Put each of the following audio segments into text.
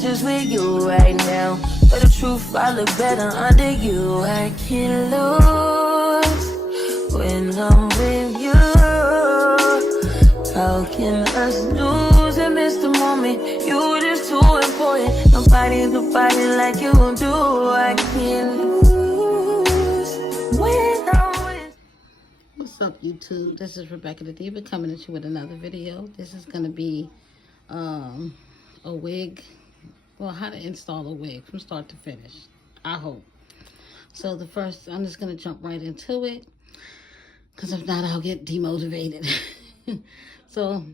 just with you right now. But the truth, I look better under you. I can't lose when I'm with you. How can us lose and miss the moment? You just too important. Nobody like you do. I can't lose when I'm with. What's up, YouTube? This is Rebecca the Diva coming at you with another video. This is going to be a wig. Well, how to install a wig from start to finish, I hope. So the first, I'm just going to jump right into it, because if not, I'll get demotivated. So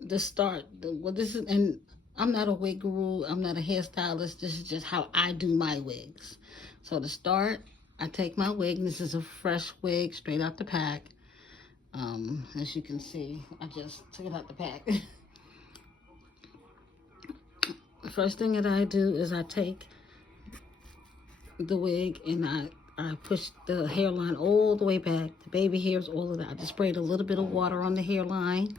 the start, well, this is, and I'm not a wig guru, I'm not a hairstylist. This is just how I do my wigs. So to start, I take my wig, and this is a fresh wig straight out the pack. As you can see, I just took it out the pack. The first thing that I do is I take the wig and I push the hairline all the way back, the baby hairs, all of that. I just sprayed a little bit of water on the hairline,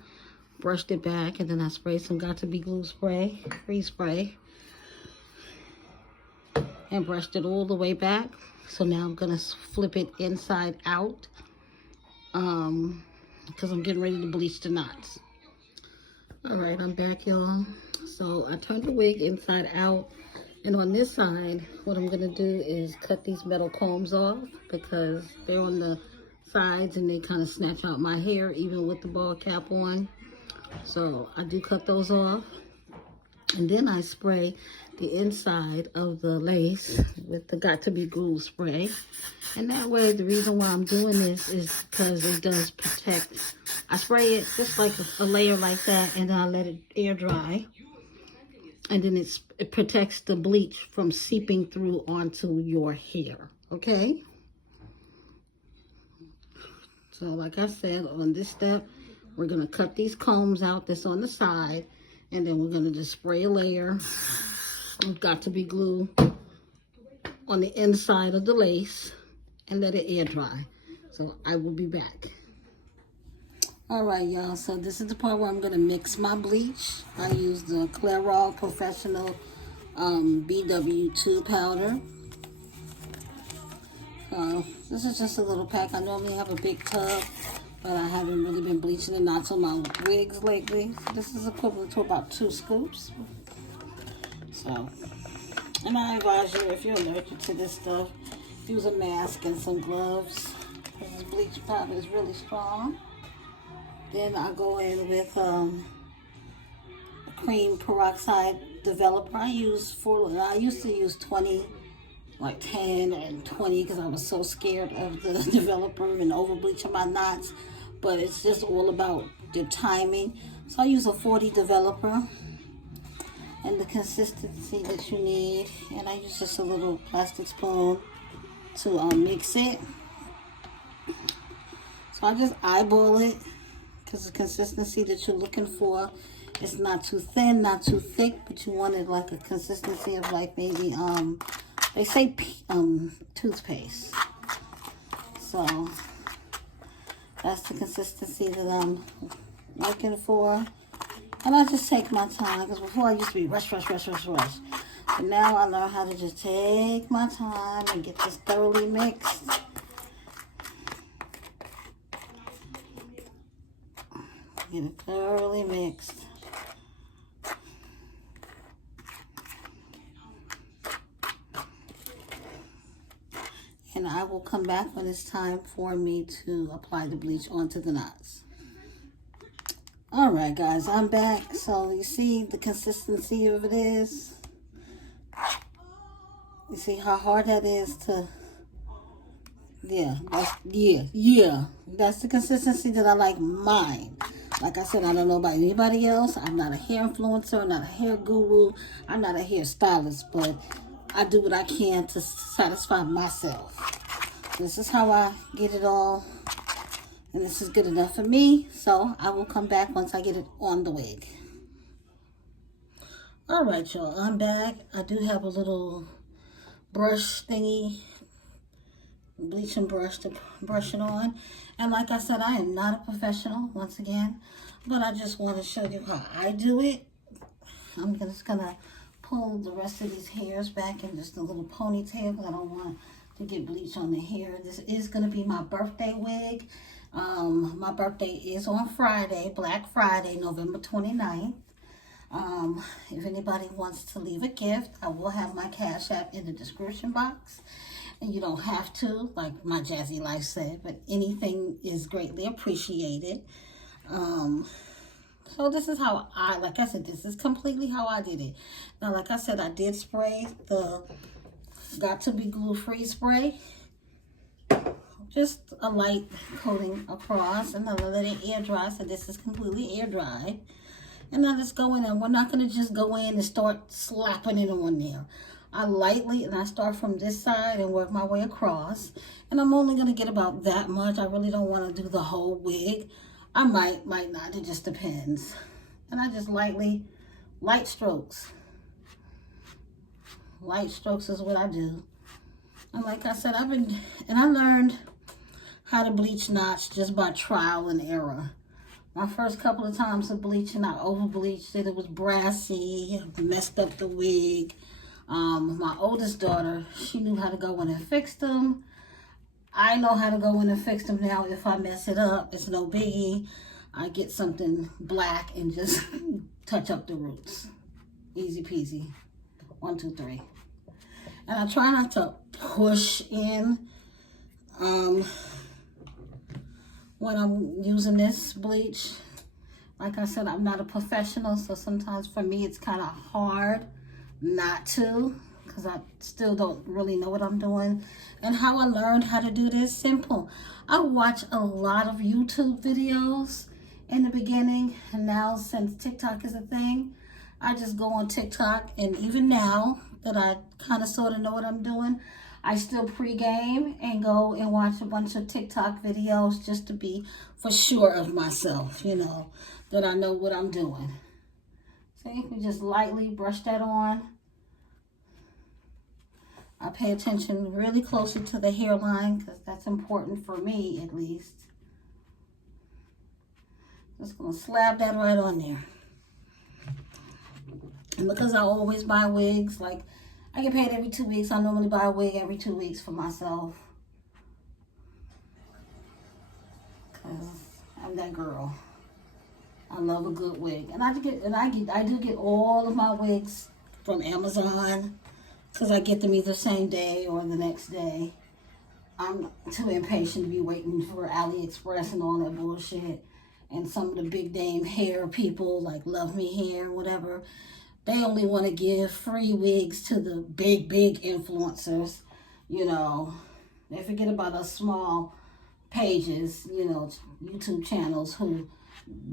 brushed it back, and then I sprayed some Got To Be Glue spray, free spray, and brushed it all the way back. So now I'm gonna flip it inside out, because I'm getting ready to bleach the knots. All right, I'm back, y'all. So I turned the wig inside out, and on this side, what I'm gonna do is cut these metal combs off, because they're on the sides and they kind of snatch out my hair even with the ball cap on. So I do cut those off, and then I spray the inside of the lace with the Got To Be Glue spray. And that way, the reason why I'm doing this is because it does protect. I spray it just like a layer like that, and then I let it air dry. And then it protects the bleach from seeping through onto your hair, okay? So like I said, on this step, we're gonna cut these combs out that's on the side, and then we're gonna just spray a layer of Got To Be Glue on the inside of the lace and let it air dry. So I will be back. All right, y'all, so this is the part where I'm gonna mix my bleach. I use the Clairol Professional BW2 powder. So this is just a little pack. I normally have a big tub, but I haven't really been bleaching the knots on my wigs lately. This is equivalent to about 2 scoops. So, and I advise you, if you're allergic to this stuff, use a mask and some gloves, because this bleach powder is really strong. Then I go in with a cream peroxide developer. I used to use 20, like 10 and 20, because I was so scared of the developer and over bleaching my knots. But it's just all about the timing. So I use a 40 developer and the consistency that you need. And I use just a little plastic spoon to mix it. So I just eyeball it, because the consistency that you're looking for is not too thin, not too thick, but you want it like a consistency of like maybe, they say toothpaste. So that's the consistency that I'm looking for. And I just take my time, because before I used to be rush. But now I learn how to just take my time and get this thoroughly mixed. Get it thoroughly mixed. And I will come back when it's time for me to apply the bleach onto the knots. All right, guys, I'm back. So you see the consistency of it is. You see how hard that is to. Yeah. That's the consistency that I like mine. Like I said, I don't know about anybody else. I'm not a hair influencer. I'm not a hair guru. I'm not a hair stylist. But I do what I can to satisfy myself. This is how I get it all. And this is good enough for me. So I will come back once I get it on the wig. All right, y'all. I'm back. I do have a little brush thingy. Bleaching brush to brush it on. And like I said, I am not a professional, once again, but I just want to show you how I do it. I'm just gonna pull the rest of these hairs back in just a little ponytail because I don't want to get bleach on the hair. This is gonna be my birthday wig. My birthday is on Friday, Black Friday, November 29th. If anybody wants to leave a gift, I will have my Cash App in the description box. And you don't have to, like my Jazzy Life said, but anything is greatly appreciated. So this is how like I said, this is completely how I did it. Now, like I said, I did spray the Got To Be Glue Free spray. Just a light coating across, and I let it air dry. So this is completely air dry. And I just go in, and we're not going to just go in and start slapping it on there. I lightly, and I start from this side and work my way across. And I'm only going to get about that much. I really don't want to do the whole wig. I might not. It just depends. And I just lightly, light strokes. Light strokes is what I do. And like I said, I learned how to bleach knots just by trial and error. My first couple of times of bleaching, I over bleached it. It was brassy, messed up the wig. My oldest daughter, she knew how to go in and fix them. I know how to go in and fix them now. If I mess it up, it's no biggie. I get something black and just touch up the roots. Easy peasy. 1, 2, 3. And I try not to push in when I'm using this bleach. Like I said, I'm not a professional, so sometimes for me it's kind of hard not to, because I still don't really know what I'm doing. And how I learned how to do this, simple. I watch a lot of YouTube videos in the beginning, and now since TikTok is a thing, I just go on TikTok, and even now that I kind of sort of know what I'm doing, I still pre-game and go and watch a bunch of TikTok videos just to be for sure of myself, you know, that I know what I'm doing. See, we just lightly brush that on. I pay attention really closely to the hairline because that's important for me, at least. Just gonna slab that right on there. And because I always buy wigs, like I get paid every 2 weeks. I normally buy a wig every 2 weeks for myself. Cause I'm that girl. I love a good wig. And I do get all of my wigs from Amazon. Cause I get them either same day or the next day. I'm too impatient to be waiting for AliExpress and all that bullshit. And some of the big name hair people like Love Me Hair, whatever, they only want to give free wigs to the big influencers, you know. They forget about us small pages, you know, YouTube channels who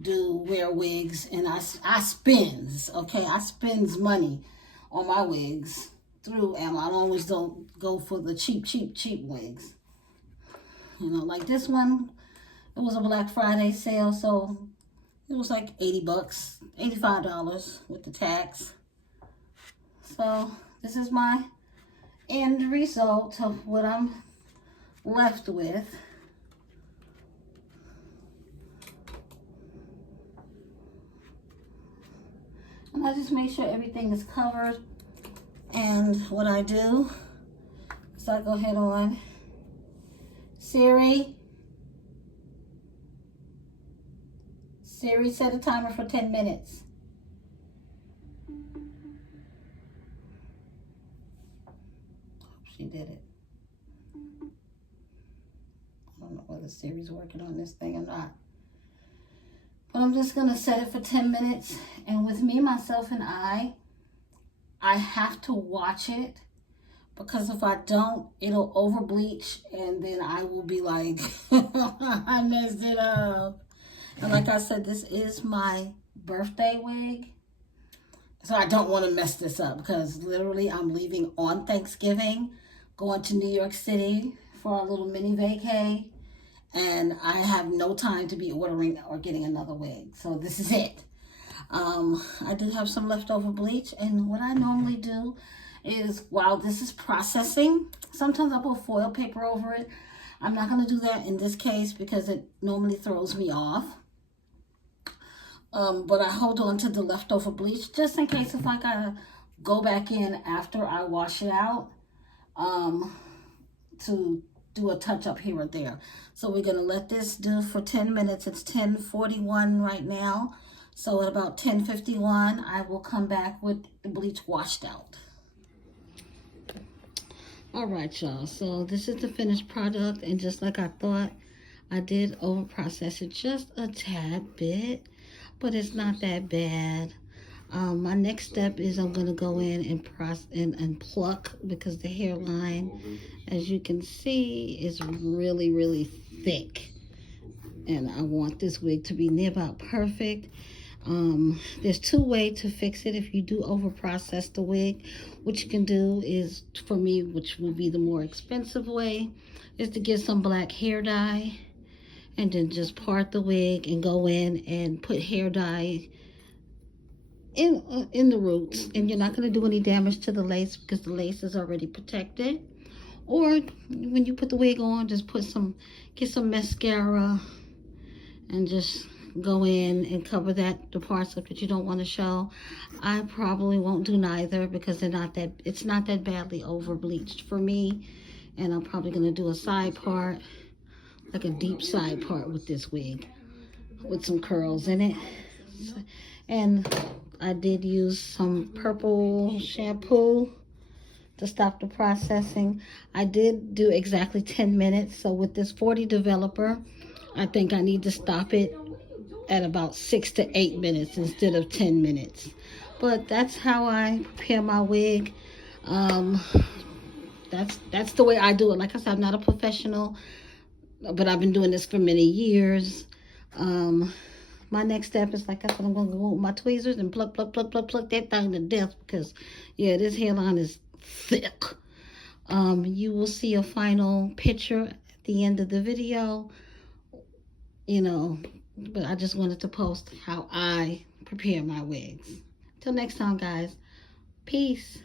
do wear wigs. And I spends, okay? I spends money on my wigs through Amazon. I always don't go for the cheap wigs. You know, like this one, it was a Black Friday sale, so it was like 80 bucks, $85 with the tax. So this is my end result of what I'm left with. And I just make sure everything is covered. And what I do is I go ahead on Siri, set a timer for 10 minutes. Hope she did it. I don't know whether Siri's working on this thing or not. But I'm just going to set it for 10 minutes. And with me, myself, and I have to watch it. Because if I don't, it'll over bleach. And then I will be like, I messed it up. And like I said, this is my birthday wig. So I don't want to mess this up because literally I'm leaving on Thanksgiving, going to New York City for a little mini vacay. And I have no time to be ordering or getting another wig. So this is it. I do have some leftover bleach. And what I normally do is while this is processing, sometimes I put foil paper over it. I'm not going to do that in this case because it normally throws me off. But I hold on to the leftover bleach just in case if I gotta go back in after I wash it out to do a touch up here or there. So we're gonna let this do for 10 minutes. It's 10:41 right now. So at about 10:51, I will come back with the bleach washed out. All right, y'all. So this is the finished product, and just like I thought, I did over process it just a tad bit, but it's not that bad. My next step is I'm gonna go in and pluck, because the hairline, as you can see, is really, really thick, and I want this wig to be near about perfect. There's two ways to fix it if you do over process the wig. What you can do is, for me, which will be the more expensive way, is to get some black hair dye and then just part the wig and go in and put hair dye in the roots, and you're not going to do any damage to the lace because the lace is already protected. Or when you put the wig on, just get some mascara and just go in and cover the parts up that you don't want to show. I probably won't do neither because it's not that badly over bleached for me, and I'm probably going to do a side part, like a deep side part with this wig with some curls in it. And I did use some purple shampoo to stop the processing. I did do exactly 10 minutes. So with this 40 developer, I think I need to stop it at about 6 to 8 minutes instead of 10 minutes. But that's how I prepare my wig. That's the way I do it. Like I said, I'm not a professional, but I've been doing this for many years. My next step is, like I said, I'm going to go with my tweezers and pluck that thing to death because, yeah, this hairline is thick. You will see a final picture at the end of the video, but I just wanted to post how I prepare my wigs. Till next time, guys. Peace.